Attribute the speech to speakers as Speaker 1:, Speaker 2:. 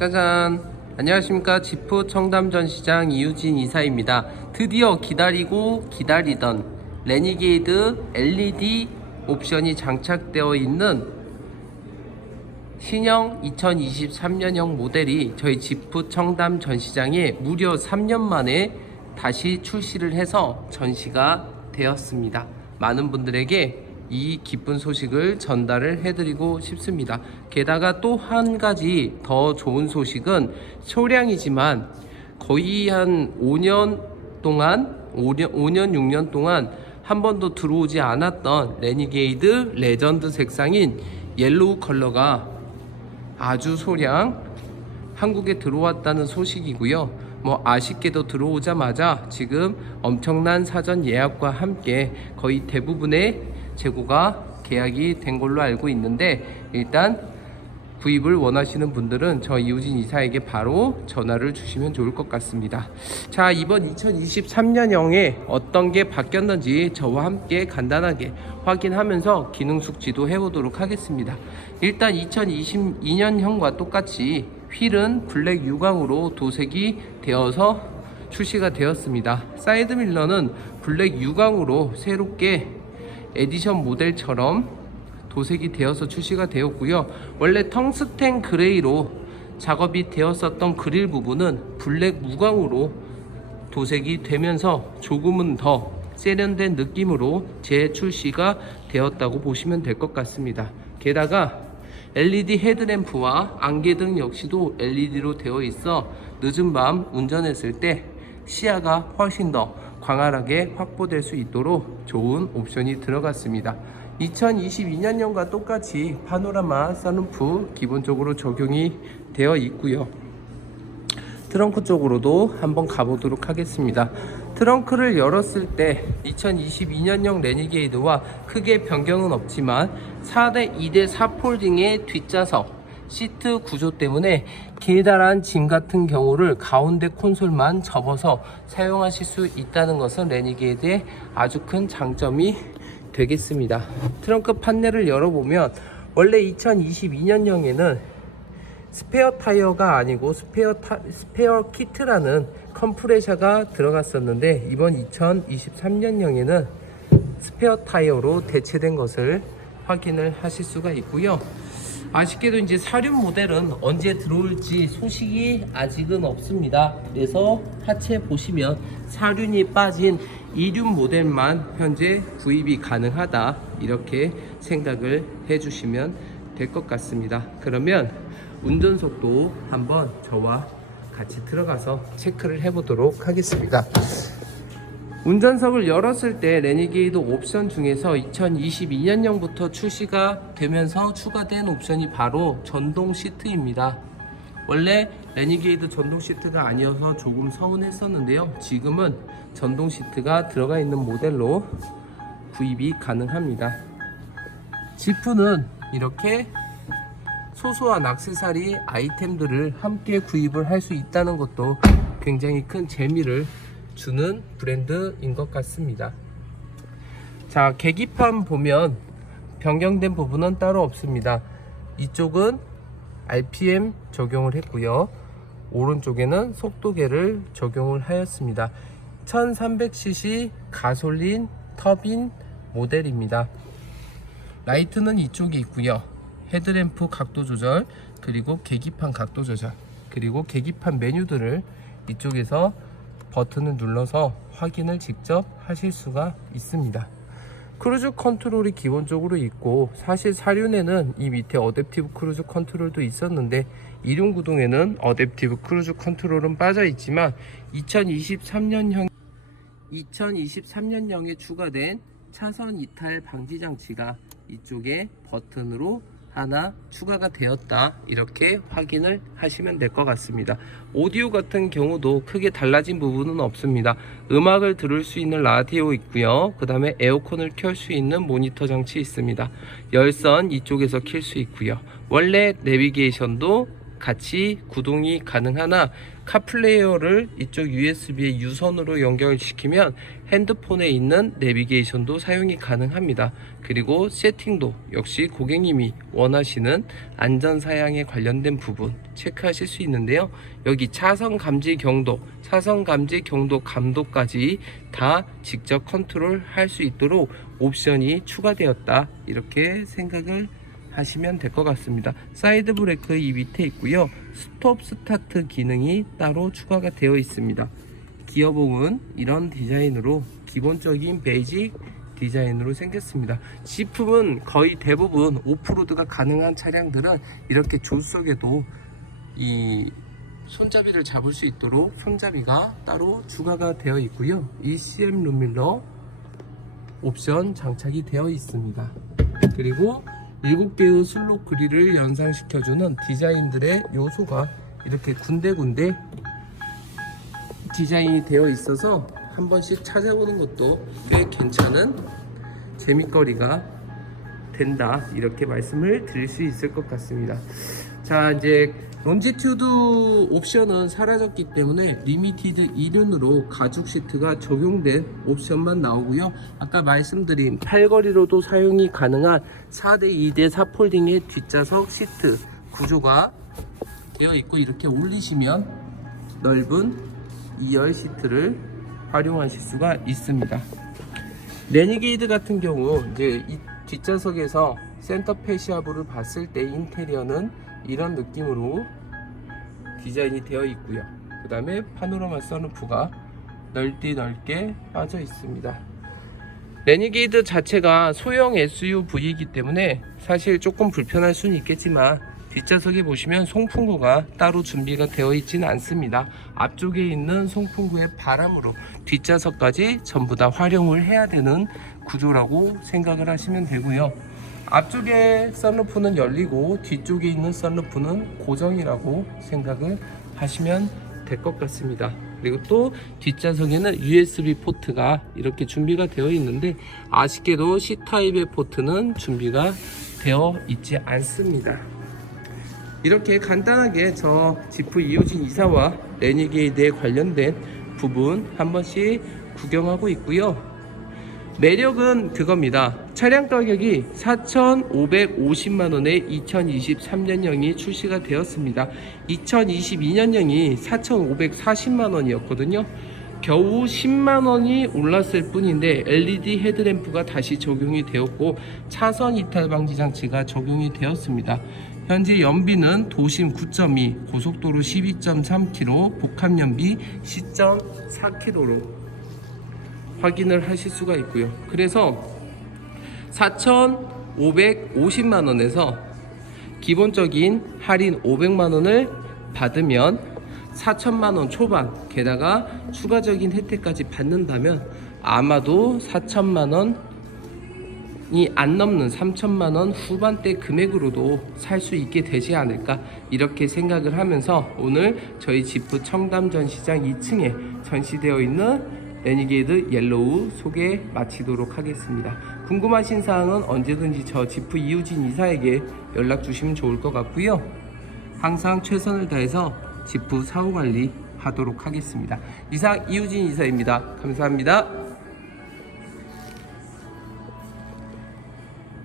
Speaker 1: 짜잔. 안녕하십니까. 지프 청담 전시장 이유진 이사입니다. 드디어 기다리고 기다리던 레니게이드 LED 옵션이 장착되어 있는 신형 2023년형 모델이 저희 지프 청담 전시장에 무려 3년 만에 다시 출시를 해서 전시가 되었습니다. 많은 분들에게 이 기쁜 소식을 전달을 해드리고 싶습니다. 게다가 또 한 가지 더 좋은 소식은 소량이지만 거의 한 5년 동안 5년, 5년 6년 동안 한 번도 들어오지 않았던 레니게이드 레전드 색상인 옐로우 컬러가 아주 소량 한국에 들어왔다는 소식이고요. 뭐 아쉽게도 들어오자마자 지금 엄청난 사전 예약과 함께 거의 대부분의 재고가 계약이 된 걸로 알고 있는데 일단 구입을 원하시는 분들은 저 이우진 이사에게 바로 전화를 주시면 좋을 것 같습니다. 자, 이번 2023년형에 어떤 게 바뀌었는지 저와 함께 간단하게 확인하면서 기능 숙지도 해보도록 하겠습니다. 일단 2022년형과 똑같이 휠은 블랙 유광으로 도색이 되어서 출시가 되었습니다. 사이드 밀러는 블랙 유광으로 새롭게 에디션 모델처럼 도색이 되어서 출시가 되었고요. 원래 텅스텐 그레이로 작업이 되었었던 그릴 부분은 블랙 무광으로 도색이 되면서 조금은 더 세련된 느낌으로 재출시가 되었다고 보시면 될 것 같습니다. 게다가 LED 헤드램프와 안개등 역시도 LED로 되어 있어 늦은 밤 운전했을 때 시야가 훨씬 더 광활하게 확보될 수 있도록 좋은 옵션이 들어갔습니다. 2022년형과 똑같이 파노라마 선루프 기본적으로 적용이 되어 있고요. 트렁크 쪽으로도 한번 가보도록 하겠습니다. 트렁크를 열었을 때 2022년형 레니게이드와 크게 변경은 없지만 4대 2대 4 폴딩의 뒷좌석 시트 구조 때문에 길다란 짐 같은 경우를 가운데 콘솔만 접어서 사용하실 수 있다는 것은 레니게이드의 아주 큰 장점이 되겠습니다. 트렁크 판넬을 열어보면 원래 2022년형에는 스페어 타이어가 아니고 스페어 타, 스페어 키트라는 컴프레셔가 들어갔었는데 이번 2023년형에는 스페어 타이어로 대체된 것을 확인을 하실 수가 있고요. 아쉽게도 이제 사륜 모델은 언제 들어올지 소식이 아직은 없습니다. 그래서 하체 보시면 사륜이 빠진 이륜 모델만 현재 구입이 가능하다 이렇게 생각을 해주시면 될 것 같습니다. 그러면 운전석도 한번 저와 같이 들어가서 체크를 해보도록 하겠습니다. 운전석을 열었을 때 레니게이드 옵션 중에서 2022년형부터 출시가 되면서 추가된 옵션이 바로 전동 시트입니다. 원래 레니게이드 전동 시트가 아니어서 조금 서운했었는데요. 지금은 전동 시트가 들어가 있는 모델로 구입이 가능합니다. 지프는 이렇게 소소한 악세사리 아이템들을 함께 구입을 할 수 있다는 것도 굉장히 큰 재미를 주는 브랜드인 것 같습니다. 자, 계기판 보면 변경된 부분은 따로 없습니다. 이쪽은 RPM 적용을 했고요. 오른쪽에는 속도계를 적용을 하였습니다. 1300cc 가솔린 터빈 모델입니다. 라이트는 이쪽에 있고요. 헤드램프 각도 조절, 그리고 계기판 각도 조절, 그리고 계기판 메뉴들을 이쪽에서 버튼을 눌러서 확인을 직접 하실 수가 있습니다. 크루즈 컨트롤이 기본적으로 있고 사실 사륜에는 이 밑에 어댑티브 크루즈 컨트롤도 있었는데 이륜 구동에는 어댑티브 크루즈 컨트롤은 빠져 있지만 2023년형 2023년형에 추가된 차선 이탈 방지 장치가 이쪽에 버튼으로 하나 추가가 되었다. 이렇게 확인을 하시면 될 것 같습니다. 오디오 같은 경우도 크게 달라진 부분은 없습니다. 음악을 들을 수 있는 라디오 있고요. 그 다음에 에어컨을 켤 수 있는 모니터 장치 있습니다. 열선 이쪽에서 킬 수 있고요. 원래 내비게이션도 같이 구동이 가능하나 카플레이어를 이쪽 USB에 유선으로 연결시키면 핸드폰에 있는 내비게이션도 사용이 가능합니다. 그리고 세팅도 역시 고객님이 원하시는 안전 사양에 관련된 부분 체크하실 수 있는데요. 여기 차선 감지 경도, 차선 감지 경도 감도까지 다 직접 컨트롤 할 수 있도록 옵션이 추가되었다. 이렇게 생각을 하시면 될 것 같습니다. 사이드 브레이크 이 밑에 있고요. 스톱 스타트 기능이 따로 추가가 되어 있습니다. 기어봉은 이런 디자인으로 기본적인 베이직 디자인으로 생겼습니다. G품은 거의 대부분 오프로드가 가능한 차량들은 이렇게 조수석에도 이 손잡이를 잡을 수 있도록 손잡이가 따로 추가가 되어 있고요. ECM 룸밀러 옵션 장착이 되어 있습니다. 그리고 7개의 슬롯 그릴을 연상시켜주는 디자인들의 요소가 이렇게 군데군데 디자인이 되어 있어서 한 번씩 찾아보는 것도 꽤 괜찮은 재미거리가 된다. 이렇게 말씀을 드릴 수 있을 것 같습니다 자 이제 론지튜드 옵션은 사라졌기 때문에 리미티드 1륜으로 가죽 시트가 적용된 옵션만 나오고요 아까 말씀드린 팔거리로도 사용이 가능한 4대 2대 4 폴딩의 뒷좌석 시트 구조가 되어 있고 이렇게 올리시면 넓은 2열 시트를 활용하실 수가 있습니다. 레니게이드 같은 경우 이제 이 뒷좌석에서 센터 페시아부를 봤을 때 인테리어는 이런 느낌으로 디자인이 되어 있고요. 그 다음에 파노라마 선루프가 넓디 넓게 빠져 있습니다. 레니게이드 자체가 소형 SUV이기 때문에 사실 조금 불편할 수는 있겠지만 뒷좌석에 보시면 송풍구가 따로 준비가 되어 있지는 않습니다. 앞쪽에 있는 송풍구의 바람으로 뒷좌석까지 전부 다 활용을 해야 되는 구조라고 생각을 하시면 되고요. 앞쪽에 썬루프는 열리고 뒤쪽에 있는 썬루프는 고정이라고 생각을 하시면 될 것 같습니다. 그리고 또 뒷좌석에는 USB 포트가 이렇게 준비가 되어 있는데 아쉽게도 C타입의 포트는 준비가 되어 있지 않습니다. 이렇게 간단하게 저 지프 이호진 이사와 레니게이드에 관련된 부분 한 번씩 구경하고 있고요. 매력은 그겁니다. 차량 가격이 4,550만원에 2023년형이 출시가 되었습니다. 2022년형이 4,540만원이었거든요. 겨우 10만원이 올랐을 뿐인데 LED 헤드램프가 다시 적용이 되었고 차선 이탈 방지 장치가 적용이 되었습니다. 현재 연비는 도심 9.2, 고속도로 12.3km, 복합 연비 10.4km로 확인을 하실 수가 있고요. 그래서 4,550만 원에서 기본적인 할인 500만 원을 받으면 4천만 원 초반 게다가 추가적인 혜택까지 받는다면 아마도 4천만 원이 안 넘는 3천만 원 후반대 금액으로도 살 수 있게 되지 않을까 이렇게 생각을 하면서 오늘 저희 지프 청담 전 시장 2층에 전시되어 있는 레니게이드 옐로우 소개 마치도록 하겠습니다. 궁금하신 사항은 언제든지 저 지프 이우진 이사에게 연락 주시면 좋을 것 같고요. 항상 최선을 다해서 지프 사후 관리 하도록 하겠습니다. 이상 이우진 이사입니다. 감사합니다.